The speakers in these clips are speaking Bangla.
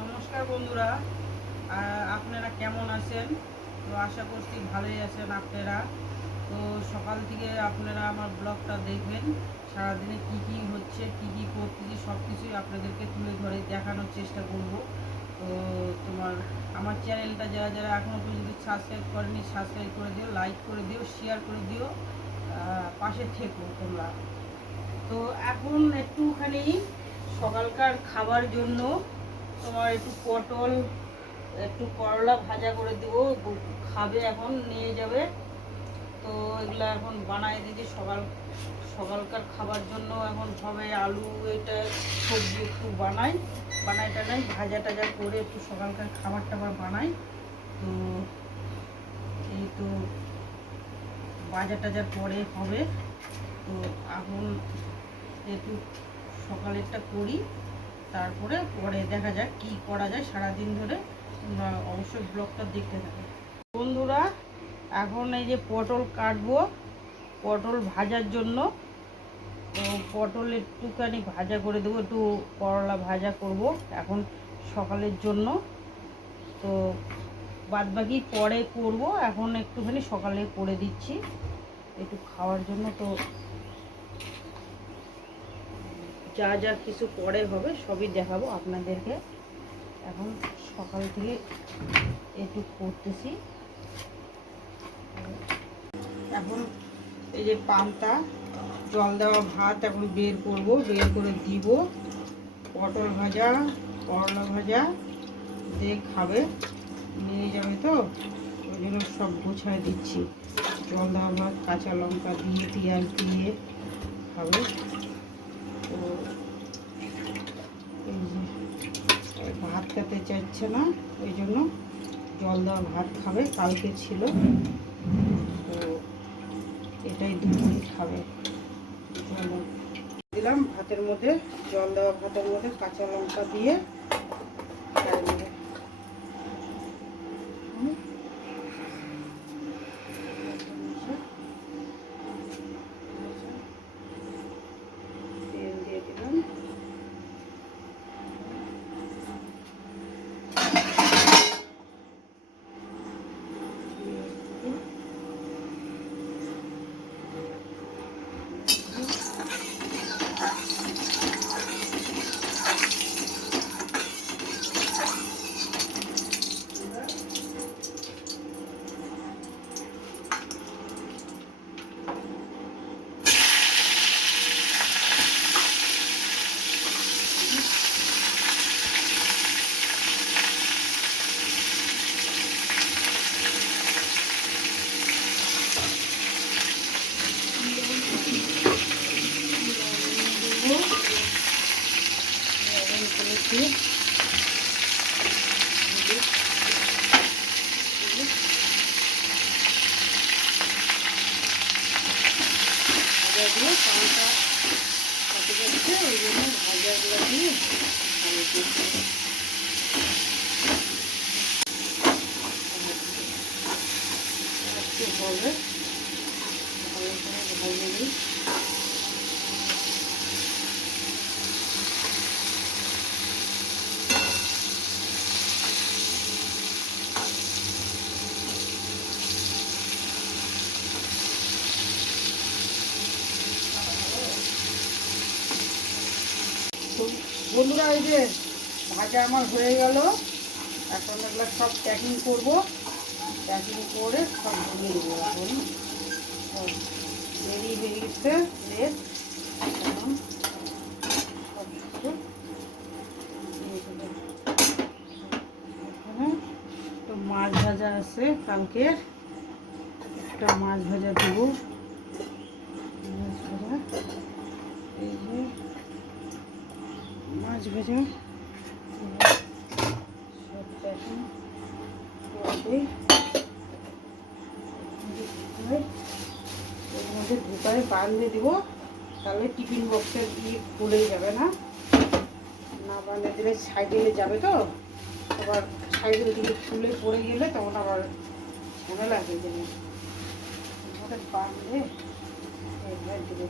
নমস্কার বন্ধুরা, আপনারা কেমন আছেন? তো আশা করছি ভালোই আছেন আপনারা। তো সকাল থেকে আপনারা আমার ব্লগটা দেখবেন, সারাদিনে কি কি হচ্ছে, কি কি করতেছি সব কিছুই আপনাদেরকে তুলে ধরে দেখানোর চেষ্টা করব। তো আমার চ্যানেলটা যারা যারা এখনও পর্যন্ত সাবস্ক্রাইব করেনি, সাবস্ক্রাইব করে দিও, লাইক করে দিও, শেয়ার করে দিও, পাশে থেকো তোমরা। তো এখন একটুখানি সকালকার খাবার জন্য তোমার একটু পটল, একটু করলা ভাজা করে দেবো, খাবে, এখন নিয়ে যাবে। তো এগুলো এখন বানাই দিয়েছি সকালকার খাবার জন্য। এখন হবে আলু, এটা সবজি একটু বানাই টানাই ভাজা টাজা করে একটু সকালকার খাবার টাবার বানাই। তো এই তো বাজার টাজার পরে হবে। তো এখন একটু সকালেরটা করি, তারপরে পরে দেখা যাক কি করা যায় সারাদিন ধরে। তোমরা অবশ্যই ব্লগটা দেখতে থাকো বন্ধুরা। এখন এই যে পটল কাটবো, পটল ভাজার জন্য। তো পটল একটুখানি ভাজা করে দেবো, একটু করলা ভাজা করব এখন সকালের জন্য। তো বাদবাকি পরে করব, এখন একটুখানি সকালে করে দিচ্ছি একটু খাওয়ার জন্য। তো যা যা কিছু পরে হবে সবই দেখাবো আপনাদেরকে। এখন সকাল থেকে একটু করতেছি। এখন এই যে পান্তা জল দেওয়া ভাত এখন বের করব, বের করে দিব। পটল ভাজা, করলা ভাজা দিয়ে খাবে, নিয়ে যাবে। তো ওই জন্য সব গোছায় দিচ্ছি। জল দেওয়া ভাত, কাঁচা লঙ্কা দিয়ে, পেঁয়াজ দিয়ে খাবে। তো এই যে ভাত খেতে চাইছে না, ওই জন্য জল দেওয়া ভাত খাবে, কালকে ছিল। তো এটাই দুপুরে খাবে। দিলাম ভাতের মধ্যে, জল দেওয়া ভাতের মধ্যে কাঁচা লঙ্কা দিয়ে তেল দিয়ে দিলাম। ভাজাগুলো পানটা কাটে যাচ্ছে, ওই জন্য ভাজাগুলো দিয়ে হবে ভালো করে ভাজে দিই। তো বন্ধুরা, এই যে ভাজা আমার হয়ে গেল। এখন এগুলো সব প্যাকিং করবো, প্যাকিং করে সব ধরিয়ে দেবো। এখন সব রেডি হয়ে গেছে রেট। এখন সব কিছু দিয়ে দেবো। এখানে তো মাছ ভাজা আছে, কালকের একটা মাছ ভাজা দেবো। মাছ ভাজা, এই যে মাছ ভাজা সব প্যাকিং করে এর মধ্যে ঢুকায় বাঁধে দিব, তাহলে টিফিন বক্সের দিয়ে খুলেই যাবে না। না বাঁধে দিলে সাইকেলে যাবে, তো আবার সাইকেল দিকে খুলে পড়ে গেলে তখন আবার ঝামেলা হয়ে যাবে। এভাবে বাঁধলে এইভাবে দেবে।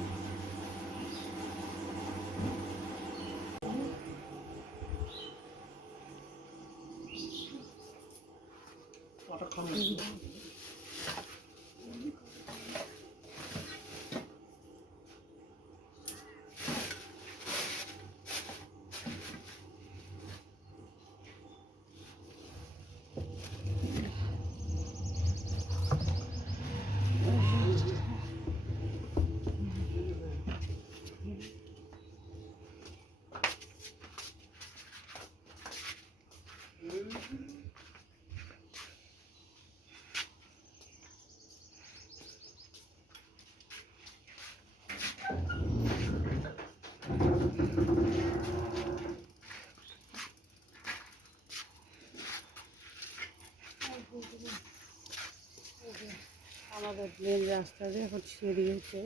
আমাদের মেন রাস্তা দিয়ে এখন সেরিয়েছে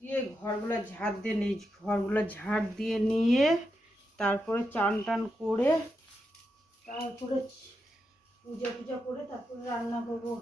দিয়ে ঘরগুলো ঝাড় দিয়ে নিই, ঘরগুলো ঝাড় দিয়ে নিয়ে তারপরে চান টান করে তারপরে পূজা টুজা করে তারপরে রান্না করবো।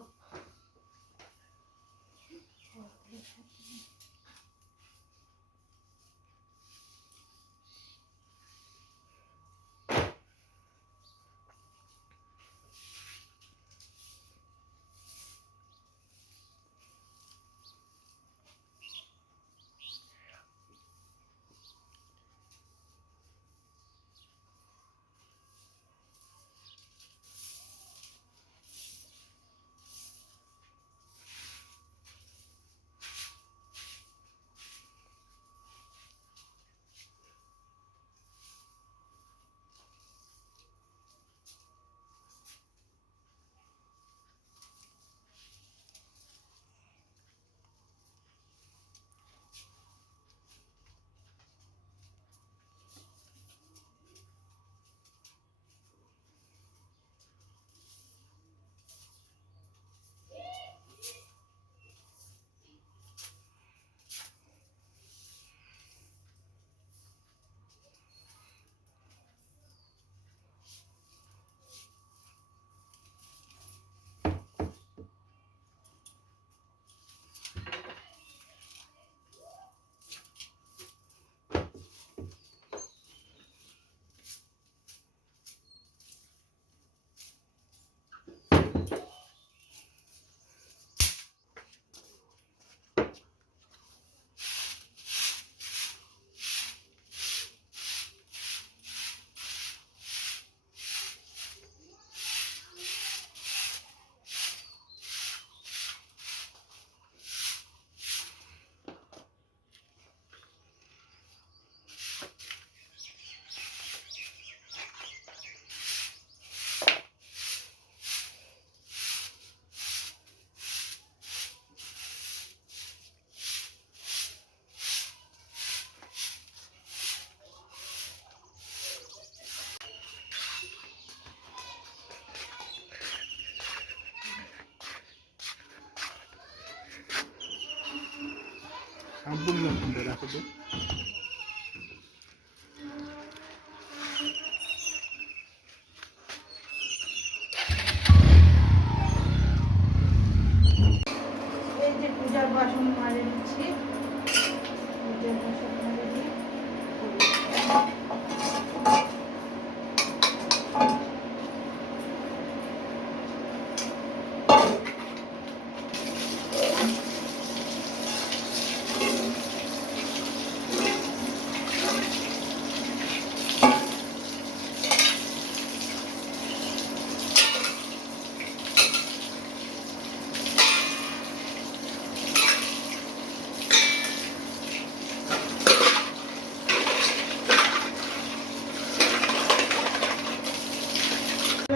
এই যে পূজার বাসন মারে দিচ্ছি, পূজার বাসন মারে দিই।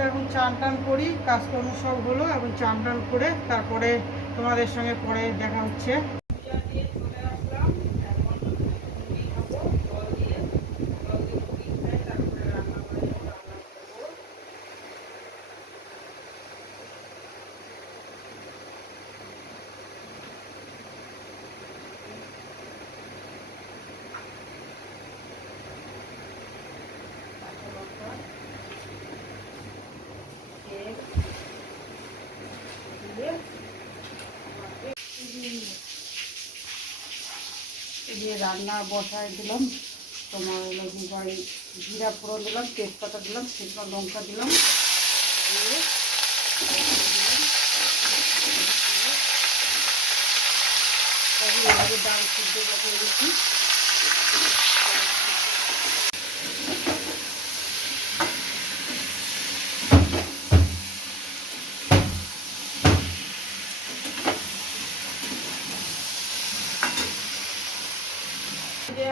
এখন চান টান করি, কাজকর্ম সব হলো, এখন চান টান করে তারপরে তোমাদের সঙ্গে পরে দেখা হচ্ছে। দিয়ে রান্না বসায় দিলাম। তোমার বাড়ি জিরা ফোড়ন দিলাম, তেজপাতা দিলাম, শুকনো লঙ্কা দিলাম, দিয়ে এভাবে ডাল সিদ্ধ করে দিচ্ছি।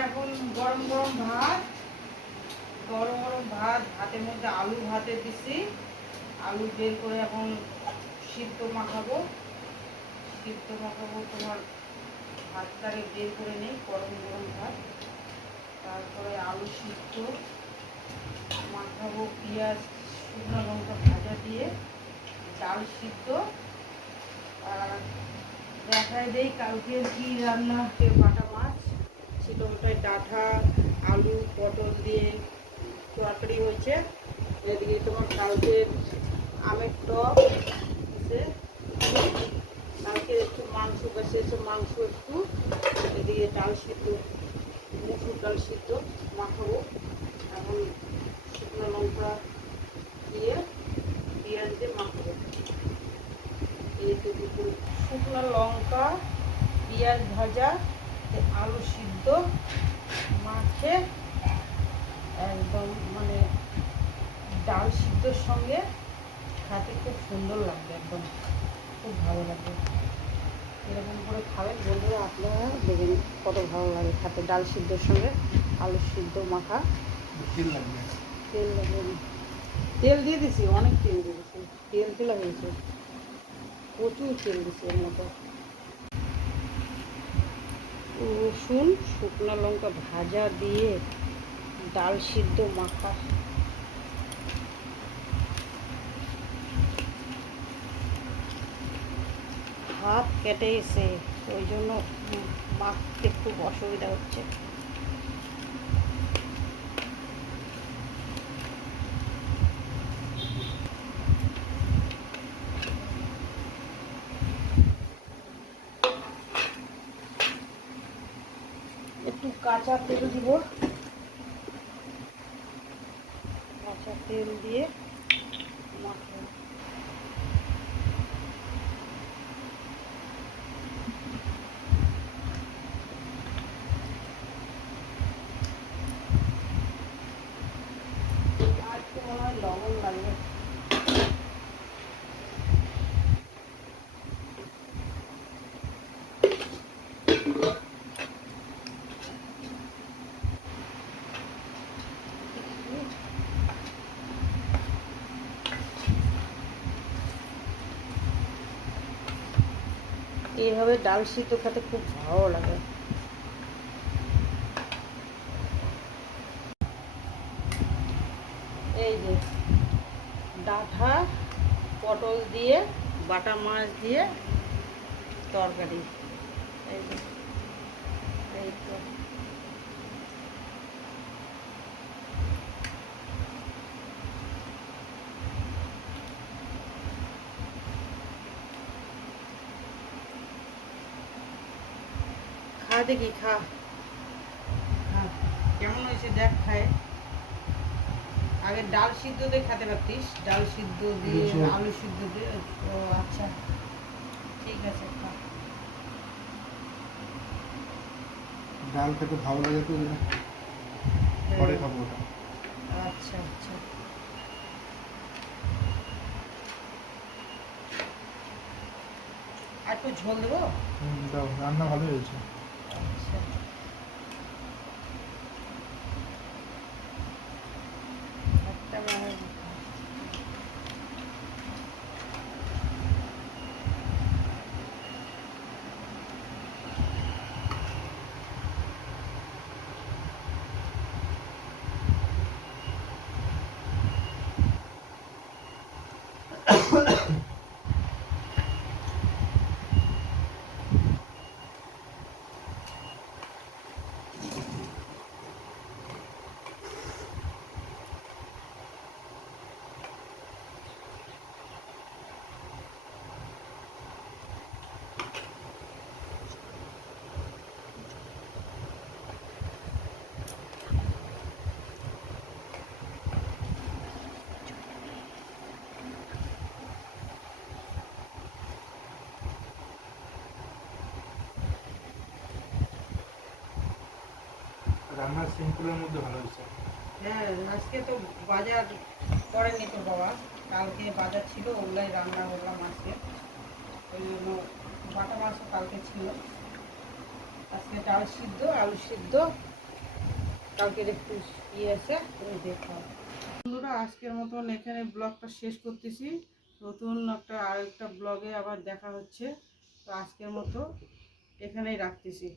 এখন গরম গরম ভাত, ভাতের মধ্যে আলু ভাতে দিচ্ছি। আলু বের করে এখন সিদ্ধ মাখাবো। তোমার ভাতটাকে বের করে নিই, গরম গরম ভাত। তারপরে আলু সিদ্ধ মাখাবো, পেঁয়াজ শুকনো লঙ্কা ভাজা দিয়ে, ডাল সিদ্ধ। আর দেখাই দেই কালকে কি রান্না, বাটা মাছ ছিল, ওটাই ডাঁটা আলু পটল দিয়ে তরকারি হয়েছে। এদিকে তোমার কালকে আমের টক আছে, কালকে একটু মাংস বেঁচেছে, মাংস একটু। এদিকে ডাল সিদ্ধ, মুসুর ডাল সিদ্ধ মাখাবো। এখন শুকনো লঙ্কা দিয়ে পেঁয়াজ দিয়ে মাখাবো। এই তো শুকনো লঙ্কা পেঁয়াজ ভাজা আলু সিদ্ধ মাখে একদম মানে ডাল সিদ্ধর সঙ্গে খেতে খুব সুন্দর লাগবে, একদম খুব ভালো লাগবে। এরকম করে খাবেন বন্ধুরা, আপনারা দেখবেন কত ভালো লাগে খেতে, ডাল সিদ্ধর সঙ্গে আলু সিদ্ধ মাখা। তেল লাগবে, তেল দিয়ে দিছি, অনেক তেল দিয়ে দিছি, তেল হয়েছে, প্রচুর তেল দিছি এর মতো। রসুন শুকনো লঙ্কা ভাজা দিয়ে ডাল সিদ্ধ মাখা। হাত কেটে এসে ওই জন্য মাখতে খুব অসুবিধা হচ্ছে। একটু কাঁচা তেল দিব, কাঁচা তেল দিয়ে মাখাবো। আর একটু মনে হয় লবণ লাগবে। এইভাবে ডাল সিদ্ধ খেতে খুব ভালো লাগে। এই যে ডাঁটা পটল দিয়ে বাটা মাছ দিয়ে তরকারি, এই যে এই তো। খা দেখি, খা কেমন হয়েছে দেখ, খায়। আগে ডাল সিদ্ধ দিয়ে খেতে পারতিস, ডাল সিদ্ধ দিয়ে আলু সিদ্ধ দিয়ে। ও আচ্ছা, ঠিক আছে, খা। ডাল খেতে ভালো লাগে তো, পরে খাবো ওটা। আচ্ছা আচ্ছা, আর একটু ঝোল দেবো। দাও, রান্না ভালো হয়েছে। আচ্ছা, একটা রান্না সিম্পলের মধ্যে ভালো হয়েছে। হ্যাঁ, আজকে তো বাজার করেনি তো বাবা, কালকে বাজার ছিল, ওগুলাই রান্না করলাম আজকে। ওই জন্য বাটা মাছও কালকে ছিল। আজকে ডাল সিদ্ধ, আলু সিদ্ধ, কালকের একটু ইয়ে আছে, তুমি দেখো। বন্ধুরা, আজকের মতন এখানে ব্লগটা শেষ করতেছি। নতুন আরেকটা ব্লগে আবার দেখা হচ্ছে। তো আজকের মতো এখানেই রাখতেছি।